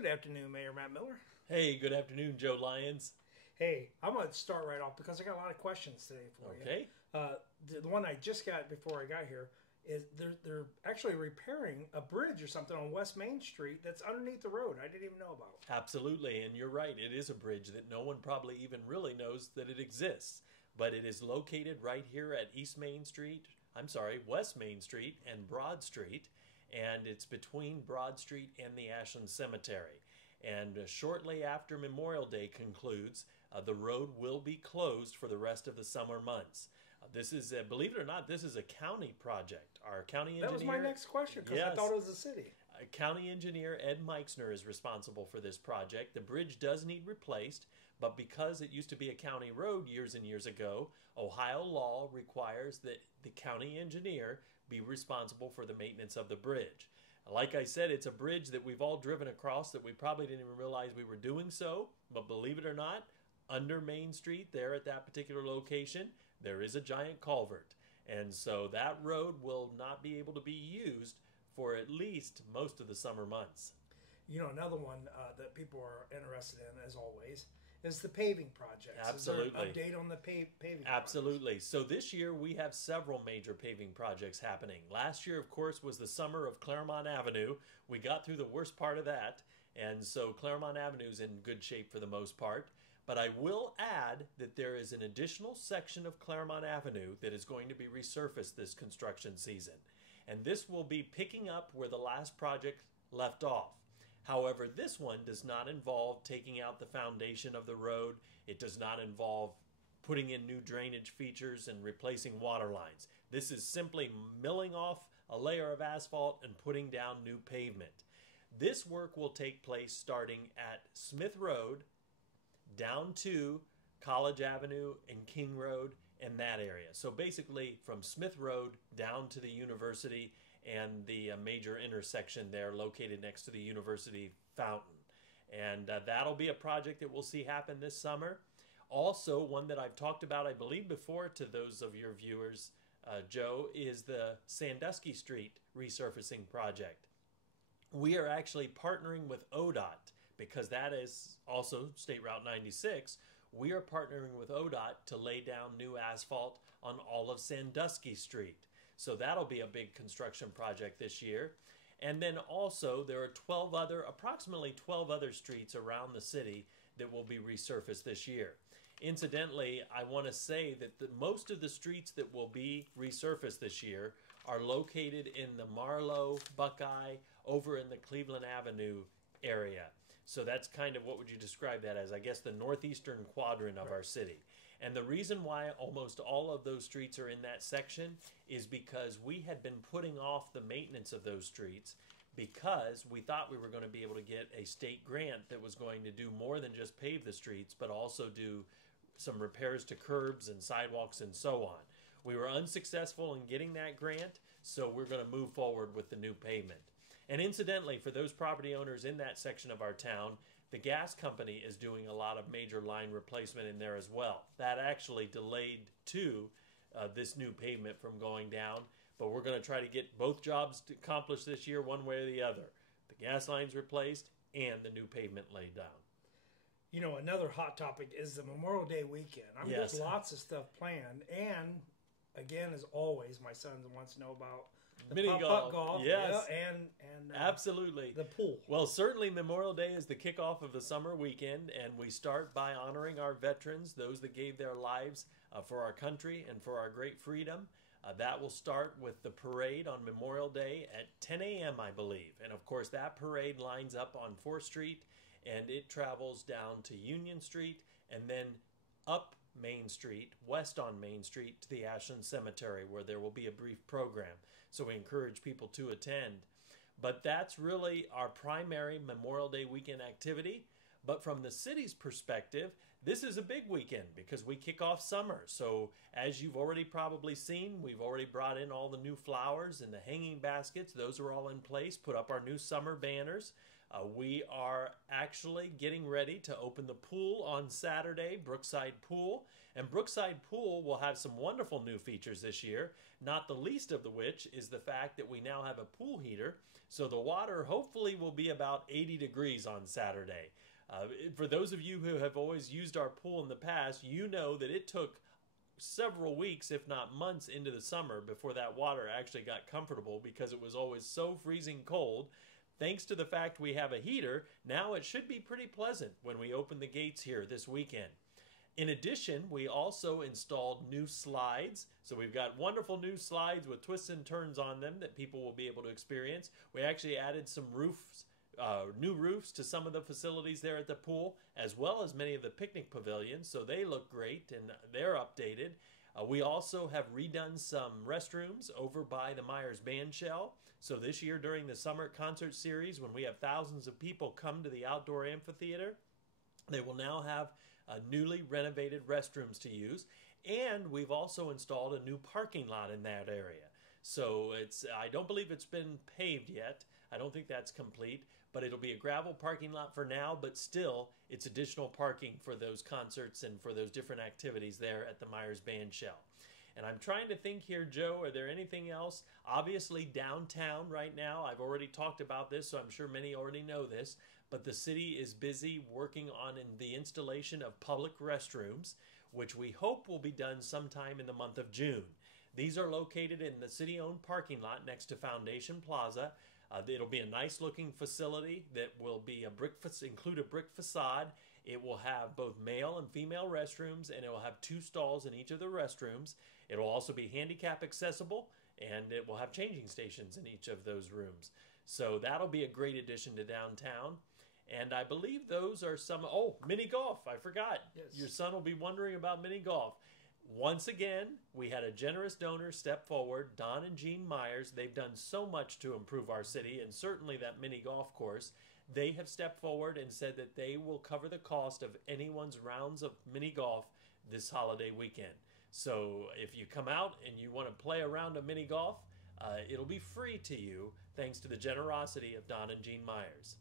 Good afternoon, Mayor Matt Miller. Hey, good afternoon, Joe Lyons. Hey, I'm going to start right off because I got a lot of questions today for you. Okay. The one I just got before I got here is they're actually repairing a bridge or something on West Main Street that's underneath the road. I didn't even know about. Absolutely, and you're right. It is a bridge that no one probably even really knows that it exists. But it is located right here at West Main Street and Broad Street, and it's between Broad Street and the Ashland Cemetery. And shortly after Memorial Day concludes, the road will be closed for the rest of the summer months. This is, believe it or not, this is a county project. Our county engineer... That was my next question because Yes. I thought it was a city. County engineer Ed Meixner is responsible for this project. The bridge does need replaced, but because it used to be a county road years and years ago, Ohio law requires that the county engineer be responsible for the maintenance of the bridge. Like I said, it's a bridge that we've all driven across that we probably didn't even realize we were doing so, but believe it or not, under Main Street there at that particular location, there is a giant culvert. And so that road will not be able to be used for at least most of the summer months. You know, another one that people are interested in, as always, is the paving projects. Absolutely. Is there an update on the paving Absolutely. So this year we have several major paving projects happening. Last year, of course, was the summer of Claremont Avenue. We got through the worst part of that, and so Claremont Avenue is in good shape for the most part. But I will add that there is an additional section of Claremont Avenue that is going to be resurfaced this construction season. And this will be picking up where the last project left off. However, this one does not involve taking out the foundation of the road. It does not involve putting in new drainage features and replacing water lines. This is simply milling off a layer of asphalt and putting down new pavement. This work will take place starting at Smith Road down to College Avenue and King Road and that area. So basically from Smith Road down to the university and the major intersection there located next to the university fountain. And that'll be a project that we'll see happen this summer. Also, one that I've talked about, I believe, before to those of your viewers, Joe, is the Sandusky Street resurfacing project. We are actually partnering with ODOT because that is also State Route 96. We are partnering with ODOT to lay down new asphalt on all of Sandusky Street. So that'll be a big construction project this year. And then also there are approximately 12 other streets around the city that will be resurfaced this year. Incidentally, I want to say that most of the streets that will be resurfaced this year are located in the Marlow, Buckeye, over in the Cleveland Avenue area. So that's kind of, what would you describe that as? I guess the northeastern quadrant of our city. And the reason why almost all of those streets are in that section is because we had been putting off the maintenance of those streets because we thought we were going to be able to get a state grant that was going to do more than just pave the streets, but also do some repairs to curbs and sidewalks and so on. We were unsuccessful in getting that grant, so we're going to move forward with the new pavement. And incidentally, for those property owners in that section of our town, the gas company is doing a lot of major line replacement in there as well. That actually delayed this new pavement from going down, but we're going to try to get both jobs accomplished this year one way or the other. The gas lines replaced and the new pavement laid down. You know, another hot topic is the Memorial Day weekend. Yes. There's lots of stuff planned. And, again, as always, my son wants to know about the mini putt golf. Yes. Yeah, and absolutely. the pool. Well, certainly Memorial Day is the kickoff of the summer weekend, and we start by honoring our veterans, those that gave their lives for our country and for our great freedom. That will start with the parade on Memorial Day at 10 a.m., I believe. And, of course, that parade lines up on 4th Street, and it travels down to Union Street and then up Main Street, west on Main Street to the Ashland Cemetery, where there will be a brief program. So we encourage people to attend. But that's really our primary Memorial Day weekend activity. But from the city's perspective, this is a big weekend because we kick off summer. So as you've already probably seen, we've already brought in all the new flowers and the hanging baskets. Those are all in place. Put up our new summer banners. We are actually getting ready to open the pool on Saturday, Brookside Pool. And Brookside Pool will have some wonderful new features this year, not the least of which is the fact that we now have a pool heater. So the water hopefully will be about 80 degrees on Saturday. For those of you who have always used our pool in the past, you know that it took several weeks, if not months, into the summer before that water actually got comfortable because it was always so freezing cold. Thanks to the fact we have a heater, now it should be pretty pleasant when we open the gates here this weekend. In addition, we also installed new slides. So we've got wonderful new slides with twists and turns on them that people will be able to experience. We actually added some new roofs to some of the facilities there at the pool, as well as many of the picnic pavilions, so they look great and they're updated. We also have redone some restrooms over by the Myers Bandshell. So this year during the summer concert series, when we have thousands of people come to the outdoor amphitheater, they will now have newly renovated restrooms to use. And we've also installed a new parking lot in that area. So I don't believe it's been paved yet. I don't think that's complete, but it'll be a gravel parking lot for now, but still it's additional parking for those concerts and for those different activities there at the Myers Bandshell. And I'm trying to think here, Joe, are there anything else? Obviously downtown right now, I've already talked about this, so I'm sure many already know this, but the city is busy working on the installation of public restrooms, which we hope will be done sometime in the month of June. These are located in the city-owned parking lot next to Foundation Plaza. It'll be a nice-looking facility that will be include a brick facade. It will have both male and female restrooms, and it will have 2 stalls in each of the restrooms. It will also be handicap accessible, and it will have changing stations in each of those rooms. So that'll be a great addition to downtown. And I believe those are some... Oh, mini golf. I forgot. Yes. Your son will be wondering about mini golf. Once again, we had a generous donor step forward, Don and Jean Myers. They've done so much to improve our city, and certainly that mini golf course. They have stepped forward and said that they will cover the cost of anyone's rounds of mini golf this holiday weekend. So if you come out and you want to play a round of mini golf, it'll be free to you thanks to the generosity of Don and Jean Myers.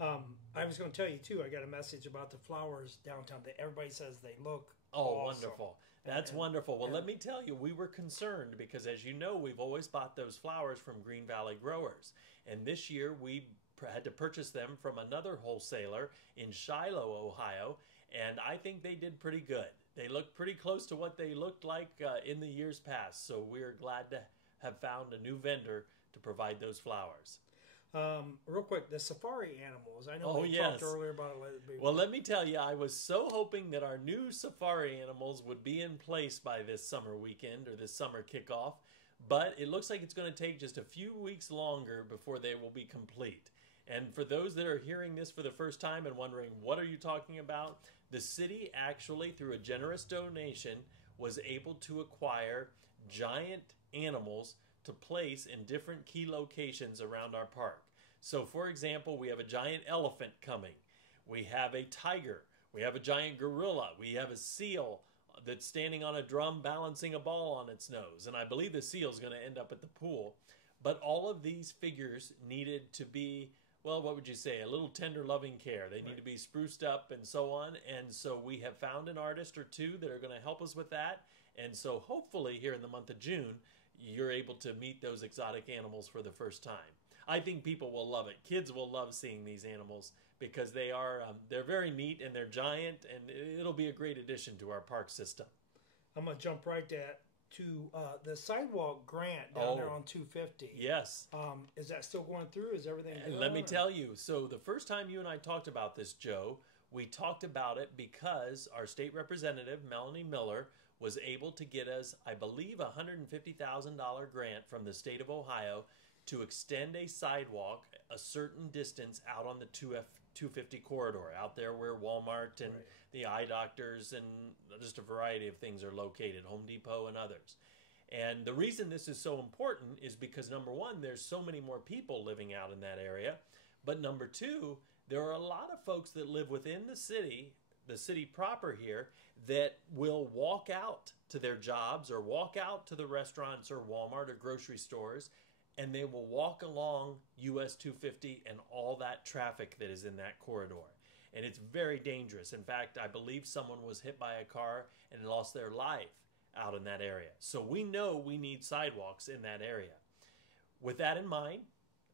I was going to tell you too, I got a message about the flowers downtown that everybody says they look awesome. Wonderful. That's wonderful. Well, let me tell you, we were concerned because, as you know, we've always bought those flowers from Green Valley Growers. And this year we had to purchase them from another wholesaler in Shiloh, Ohio. And I think they did pretty good. They look pretty close to what they looked like in the years past. So we're glad to have found a new vendor to provide those flowers. Real quick, the safari animals. I know we talked earlier about it. Well, let me tell you, I was so hoping that our new safari animals would be in place by this summer weekend or this summer kickoff, but it looks like it's going to take just a few weeks longer before they will be complete. And for those that are hearing this for the first time and wondering, what are you talking about? The city actually, through a generous donation, was able to acquire giant animals to place in different key locations around our park. So for example, we have a giant elephant coming. We have a tiger. We have a giant gorilla. We have a seal that's standing on a drum balancing a ball on its nose. And I believe the seal is going to end up at the pool. But all of these figures needed to be, well, what would you say, a little tender loving care. They need to be spruced up and so on. And so we have found an artist or two that are going to help us with that. And so hopefully here in the month of June, you're able to meet those exotic animals for the first time. I think people will love it. Kids will love seeing these animals because they're very neat and they're giant, and it'll be a great addition to our park system. I'm going to jump right to the sidewalk grant down there on 250. Yes. Is that still going through? Is everything good? Let me tell you. So the first time you and I talked about this, Joe, we talked about it because our state representative, Melanie Miller, was able to get us, I believe, a $150,000 grant from the state of Ohio to extend a sidewalk a certain distance out on the 250 corridor, out there where Walmart and the eye doctors and just a variety of things are located, Home Depot and others. And the reason this is so important is because, number one, there's so many more people living out in that area. But number two, there are a lot of folks that live within the city proper here, that will walk out to their jobs or walk out to the restaurants or Walmart or grocery stores and they will walk along US 250 and all that traffic that is in that corridor. And it's very dangerous. In fact, I believe someone was hit by a car and lost their life out in that area. So we know we need sidewalks in that area. With that in mind,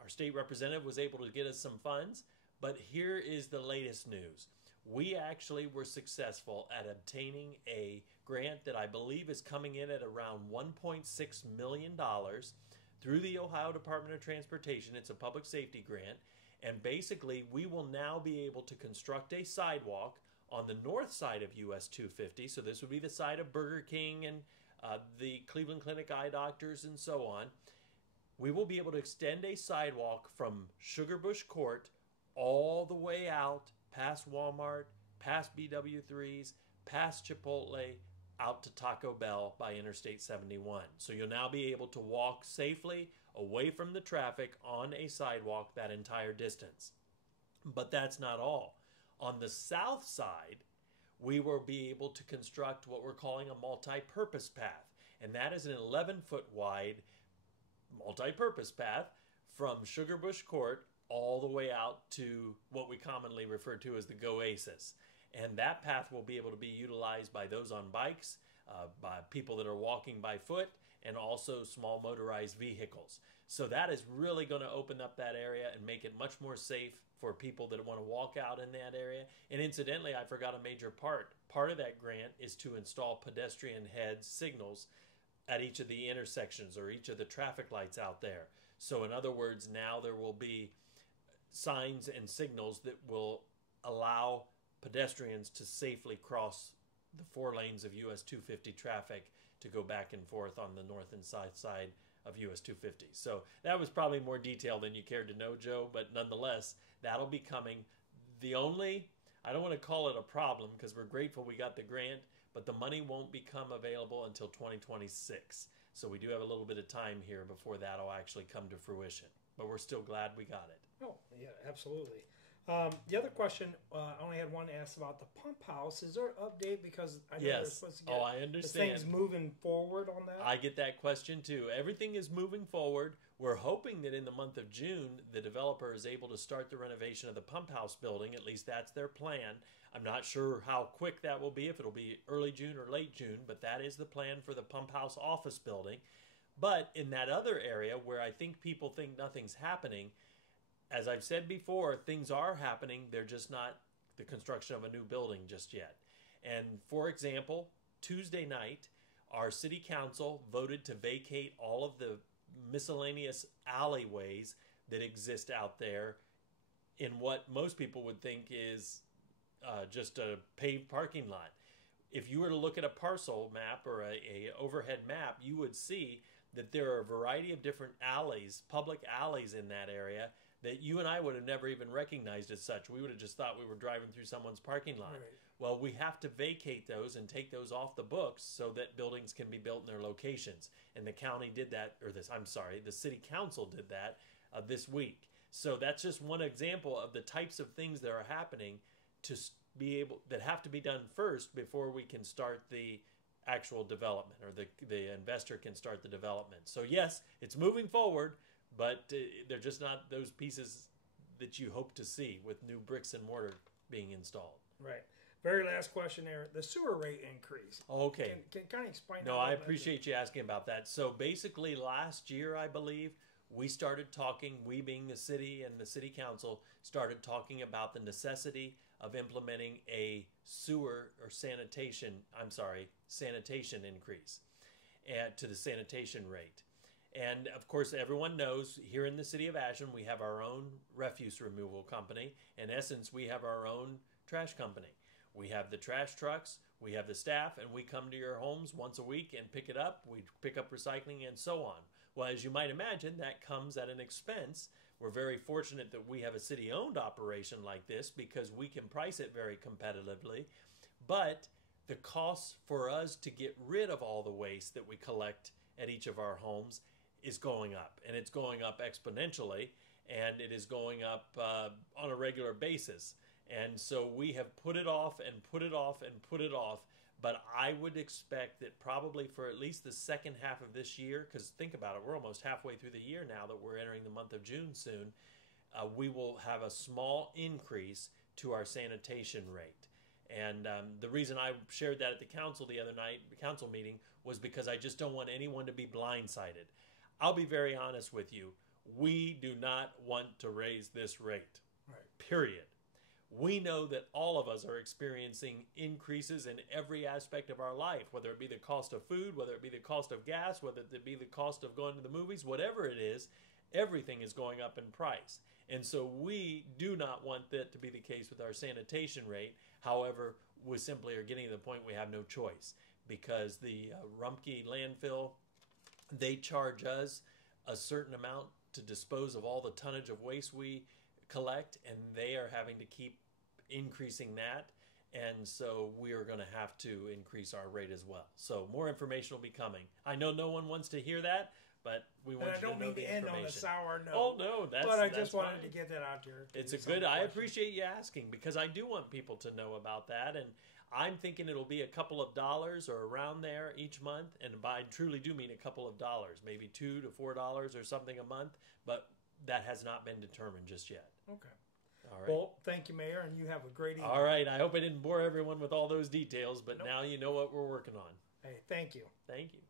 our state representative was able to get us some funds, but here is the latest news. We actually were successful at obtaining a grant that I believe is coming in at around $1.6 million through the Ohio Department of Transportation. It's a public safety grant. And basically, we will now be able to construct a sidewalk on the north side of US 250. So this would be the side of Burger King and the Cleveland Clinic Eye Doctors and so on. We will be able to extend a sidewalk from Sugar Bush Court all the way out past Walmart, past BW3s, past Chipotle, out to Taco Bell by Interstate 71. So you'll now be able to walk safely away from the traffic on a sidewalk that entire distance. But that's not all. On the south side, we will be able to construct what we're calling a multi-purpose path. And that is an 11-foot wide multi-purpose path from Sugar Bush Court all the way out to what we commonly refer to as the Go-Aces. And that path will be able to be utilized by those on bikes, by people that are walking by foot, and also small motorized vehicles. So that is really going to open up that area and make it much more safe for people that want to walk out in that area. And incidentally, I forgot a major part. Part of that grant is to install pedestrian head signals at each of the intersections or each of the traffic lights out there. So in other words, now there will be signs and signals that will allow pedestrians to safely cross the 4 lanes of US 250 traffic to go back and forth on the north and south side of US 250. So that was probably more detail than you cared to know, Joe, but nonetheless, that'll be coming. The only, I don't want to call it a problem because we're grateful we got the grant, but the money won't become available until 2026. So we do have a little bit of time here before that'll actually come to fruition. But we're still glad we got it. Oh, yeah, absolutely. The other question, I only had one asked about the pump house. Is there an update? Because I know they're supposed to get I understand. things moving forward on that. I get that question too. Everything is moving forward. We're hoping that in the month of June, the developer is able to start the renovation of the pump house building. At least that's their plan. I'm not sure how quick that will be, if it'll be early June or late June, but that is the plan for the pump house office building. But in that other area where I think people think nothing's happening, as I've said before, things are happening. They're just not the construction of a new building just yet. And for example, Tuesday night, our city council voted to vacate all of the miscellaneous alleyways that exist out there in what most people would think is just a paved parking lot. If you were to look at a parcel map or a overhead map, you would see that there are a variety of different alleys, public alleys in that area that you and I would have never even recognized as such. We would have just thought we were driving through someone's parking lot. Right. Well, we have to vacate those and take those off the books so that buildings can be built in their locations. And the county did that, the city council did that this week. So that's just one example of the types of things that are happening that have to be done first before we can start the actual development, or the investor can start the development. So yes, it's moving forward, but they're just not those pieces that you hope to see with new bricks and mortar being installed. Right. Very last question there. The sewer rate increase. Okay. Can kind of explain that? No, I appreciate you asking about that. So basically last year, I believe, we started talking, we being the city and the city council, started talking about the necessity of implementing a sanitation increase to the sanitation rate. And of course, everyone knows here in the city of Ashland, we have our own refuse removal company. In essence, we have our own trash company. We have the trash trucks, we have the staff, and we come to your homes once a week and pick it up. We pick up recycling and so on. Well, as you might imagine, that comes at an expense. We're very fortunate that we have a city-owned operation like this because we can price it very competitively. But the cost for us to get rid of all the waste that we collect at each of our homes is going up, and it's going up exponentially, and it is going up on a regular basis. And so we have put it off and put it off and put it off, But I would expect that probably for at least the second half of this year, because think about it, we're almost halfway through the year now that we're entering the month of June soon, we will have a small increase to our sanitation rate. And the reason I shared that at the council the other night, the council meeting, was because I just don't want anyone to be blindsided. I'll be very honest with you. We do not want to raise this rate, Right. period. We know that all of us are experiencing increases in every aspect of our life, whether it be the cost of food, whether it be the cost of gas, whether it be the cost of going to the movies, whatever it is, everything is going up in price. And so we do not want that to be the case with our sanitation rate. However, we simply are getting to the point we have no choice because the Rumpke landfill, they charge us a certain amount to dispose of all the tonnage of waste we collect, and they are having to keep increasing that, and so we are going to have to increase our rate as well. So more information will be coming. I know no one wants to hear that, but we want And I you don't to know mean the to end information. on a sour note. Oh no, that's but I that's just wanted fine. to get that out there. It's a good. I appreciate you asking because I do want people to know about that, and I'm thinking it'll be a couple of dollars or around there each month, and I truly do mean a couple of dollars, maybe $2 to $4 or something a month, but that has not been determined just yet. Okay. All right. Well, thank you, Mayor, and you have a great evening. All right. I hope I didn't bore everyone with all those details, but Nope. now you know what we're working on. Hey, thank you. Thank you.